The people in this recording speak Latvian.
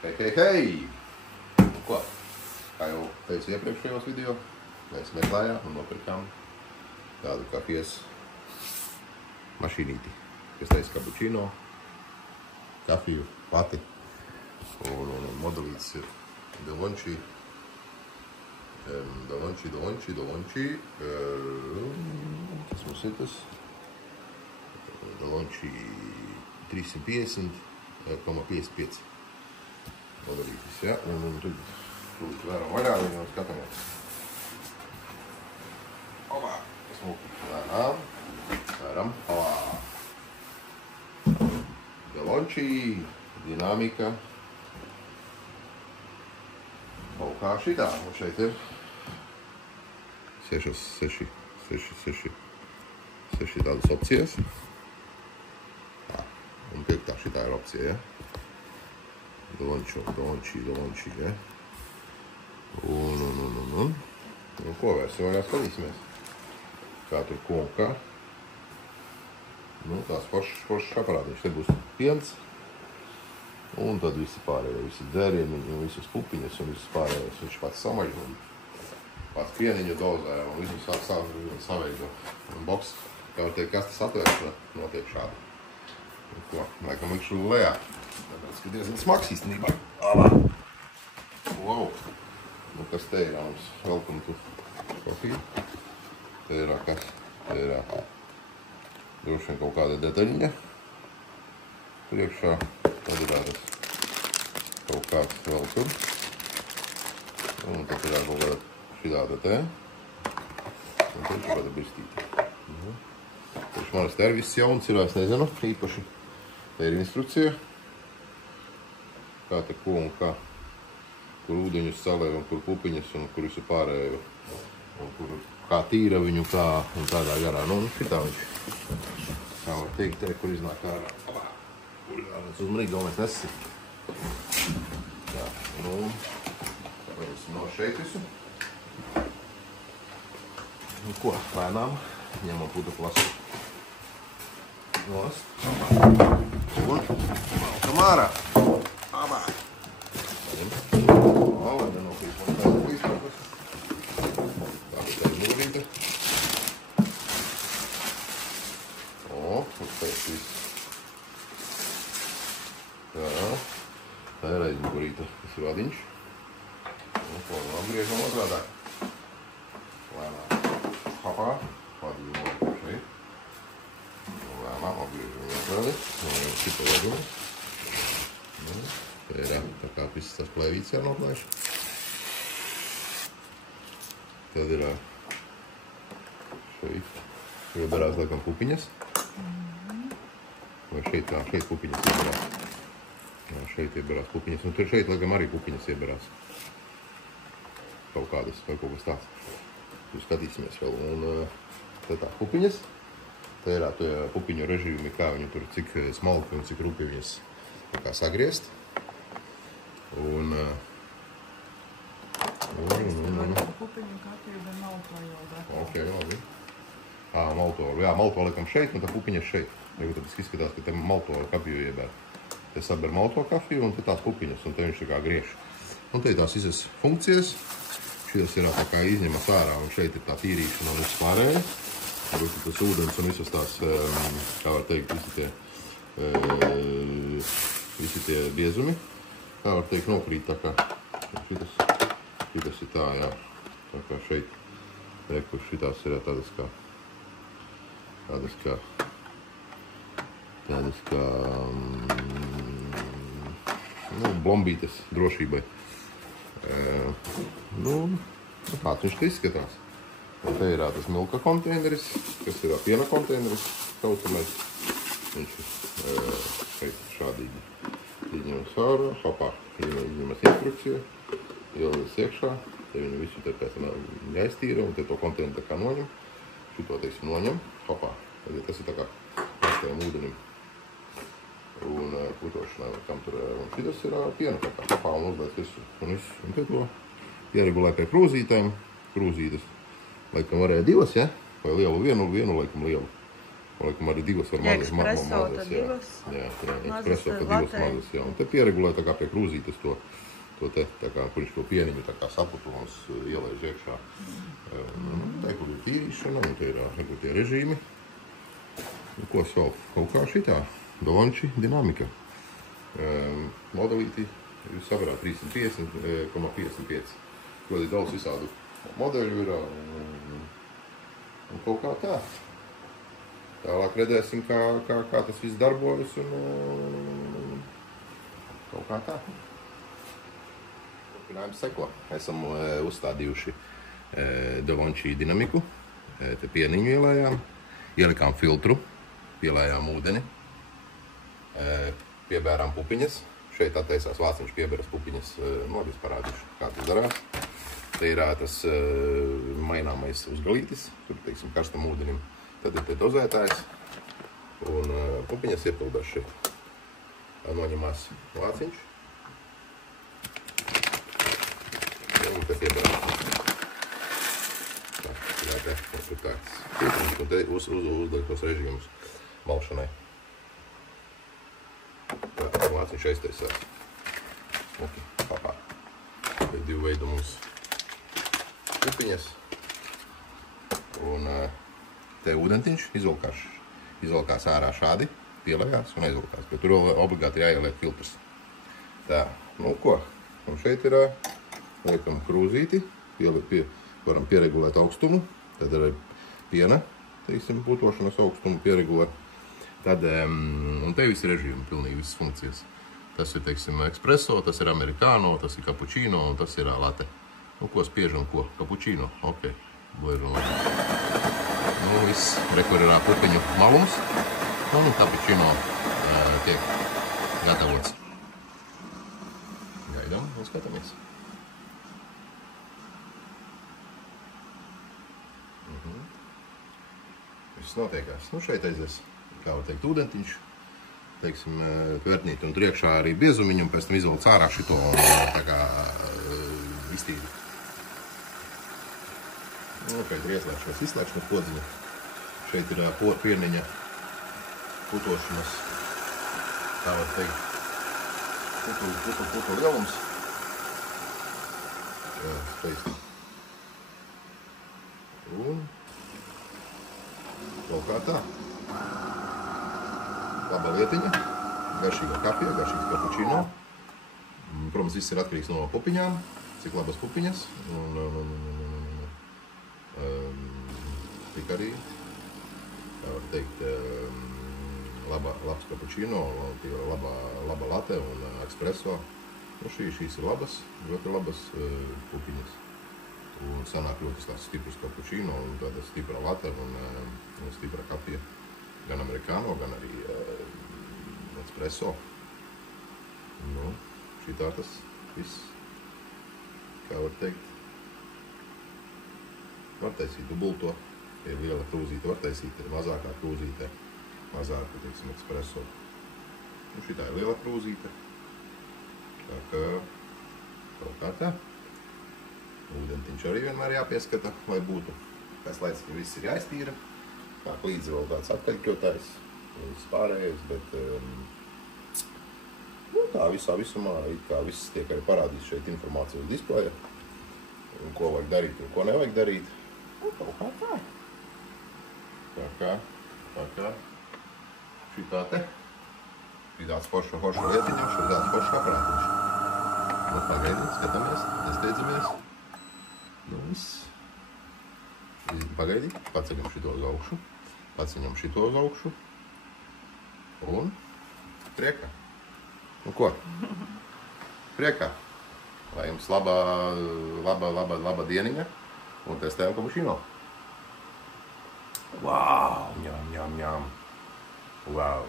Hei! Nu ko? Kā jau teicu iepriekšējos video, mēs meklējām un nopirkām tādu kafijas mašīnīti, kas taisa kapučino, kafiju pati, un modelītis ir Delonči, kas mums ir tas? Delonči 350,55 modelītis, ja? Un tad vēram vaļā viņu un skatāmies. Opā! Vēram. Delonči, dinamika. Kaut kā šitā. Un šeit ir 6 tādas opcijas. Un 5. šitā ir opcija, ja? Delonči, ja? Un ko vērsim vaļā skatīsimies? Kā tur ko un kā. Nu, tās foršas aparātiņas. Te būs piens. Un tad visi pārējie, visi dzērieni, un visas pupiņas, un visas pārējās. Viņš pats samaļ, un pats pieniņu dozē, un visu saveido. Un boks, kā var teikt, kastes atvēršana notiek šādi. Un ko, laikam likšu lejā. Tāpēc, ka diezgan smags īstenībā. Wow! Nu, kas te ir mums? Welcome to coffee. Te ir kas? Te ir droši vien kaut kāda detaļiņa. Priekšā. Tad ir kaut kāds vēl tur. Un tad ir kaut kāda šitāda te. Un tur ir kāda birstīte. Taču manas te ir viss jauns ir, es nezinu, īpaši. Te ir instrukcija. Kā te ko un kā. Kur ūdeņus salē un kur pupiņas un kur visu pārējo. Un kur kā tīra viņu kā un tādā garā. Nu, šitā viņš. Kā var teikt, te, kur iznāk ārā. Uz uzmanīgi, galvenais nesasit. Jā, nu, paņemsim no šeit visu. Nu ko, lēnām, ņemam putuklasu nost. Un malkam ārā. Abā. Paņem. Lai nenokrīt man tādu līdzpārpas. Tāda tā ir mūrīta. Un pēc viss. Tā ir aizmugurīta, tas ir vadiņš. Un ko, apgriežam otrādāk. Lēnām. Hopā, vadiņu noliekam šeit. Lēnām apgriežam otrādi. Noliekam šito vadiņu. Te ir tā kā visas tās plēvītes jānoplēš. Tad ir šeit. Iebarās laikam pupiņas. Vai šeit kā, šeit pupiņas iebarās. Jā, šeit iebarās pupiņas, un tur šeit, laikam, arī pupiņas iebarās. Kaut kādas, vai kaut kas tāds. Tur skatīsimies vēl. Un te tā pupiņas. Te ir pupiņu režīmi, kā viņu tur, cik smalki un cik rupi viņas kā sagriezt. Un pupiņu katība malto jau gatava. Ok, labi. Malto. Jā, malto liekam šeit, un tā pupiņas šeit. Jo tad izskatās, ka te malto kafiju iebēr. Te saber malto kafiju un te tās pupiņas, un te viņš tā kā griež. Un te ir tās visas funkcijas. Šitas ir tā kā izņemas ārā, un šeit ir tā tīrīšana un viss pārējais. Tur ir tas ūdens un visas tās, kā var teikt, visi tie biezumi. Kā var teikt, nokrīt tā kā šitas ir tā, jā. Tā kā šeit, kur šitās ir tādas kā blombītes drošībai. Kāds viņš te izskatās. Un te ir tas milka konteineris, kas ir piena konteineris saucamais. Viņš ir šeit šādīgi izņemas ārā, hopā, izņemas instrukcija, ielies iekšā, te viņu visu te pēc jāiztīra un te to konteineru tā kā noņem. Šito, teiksim, noņem, hopā. Tas ir tā kā pastējiem ūdenim. Un putošanai, kam tur, un šitas ir piena tā kā hopā un uzliek visu. Un te to ieregulē pie krūzītēm. Krūzītes, laikam varēja divas, ja? Vai lielu vienu laikam lielu. Laikam arī divas var Ja mazas. espresso, tad divas. Jā, Mazas, espresso, tad divas latte. mazas, jā. Un te pieregulē tā kā pie krūzītes to te, tā kā, kur viņš to pieniņu tā kā saputumos ielaiž iekšā. Te, kur ir tīrīšana, un te ir tie režīmi. Un ko sauc? Kaut kā šitā. Dolonči Dinamika. Modelīti, jūs savarāt 350,55. Ļoti daudz visādu modeļu ir un kaut kā tā. Tālāk redzēsim, kā tas viss darbojas un kaut kā tā. Turpinājums seko. Esam uzstādījuši Dolonči Dinamiku. Te pieniņu ielējām, ielikām filtru, pielējām ūdeni, piebērām pupiņas. Šeit attaisās vāciņš pieberas pupiņas, es parādīšu, kā tas darās. Te ir tas maināmais uzgalītis, tur, teiksim, karstam ūdenim. Tad ir te dozētājs un pupiņas iepildās šeit. Noņemās vāciņš. Un te piebērās. Un te uzliek tos režīmus malšanai. Vāciņš aiztaisās. Papā. Ir divu veidu mums pupiņas. Un te ūdentiņš izvalkās ārā šādi, pielējās un aizvalkās. Bet tur obligāti jāieliek filtrs. Tā, nu ko? Un šeit ir liekam krūzīti, varam pieregulēt augstumu. Tad ir piena, teiksim, putošanas augstumu pieregulē. Tad, un te visi režīmi, pilnīgi visas funkcijas. Tas ir, teiksim, espresso, tas ir americano, tas ir cappuccino un tas ir latte. Nu, ko spiežam, ko? Cappuccino? Ok, blēžam latte. Nu, viss, rekur ir pupiņu malums. Un cappuccino tiek gatavots. Gaidām un skatāmies. Viss notiekās. Nu, šeit aizies, kā var teikt, ūdentiņš, teiksim, tvertnīt un tur iekšā arī biezumiņu, un pēc tam izvelc ārā šito tā kā iztīri. Nu, šeit ir izslēgšanas podziņa. Šeit ir pieniņa putošanas, tā var teikt, putu lielums. Jā, skaisti. Un kaut kā tā. Laba lietiņa, garšīga kafija, garšīgs cappuccino. Protams, viss ir atkarīgs no pupiņām, cik labas pupiņas. Tik arī, tā var teikt, labs cappuccino, laba latte un espresso. Nu, šīs ir labas, ļoti labas pupiņas. Un sanāk ļoti tāds stiprs cappuccino un tāda stipra latte un stipra kafija. Gan americano, gan arī espresso. Nu, šitā tas viss, kā var teikt. Var taisīt dubulto, ir liela krūzīte, var taisīt mazākā krūzīte, mazāka, teiksim, espresso. Nu, šitā ir liela krūzīte. Tā kā kaut kā tā. Ūdentiņš arī vienmēr jāpieskata, lai būtu. Pēc laicīgi viss ir jāiztīra. Kā līdzi vēl tāds atkaļķotājs, viss pārējais, bet nu, tā visumā, kā viss tiek arī parādīts šeit informācija uz displeja. Un ko vajag darīt un ko nevajag darīt. Nu, kaut kā tā. Tā kā šitā te. Šitās forša lietiņa, šitās forša aparātiņš. Nu, pagaidīt, skatāmies, nesteidzamies. Nu, viss. Pagaidīt, paceļam šito uz augšu. Paceļam šito uz augšu. Un priekā. Nu ko? Priekā. Lai jums laba dieniņa. Un testējam cappuccino. Wow! Ņam. Wow!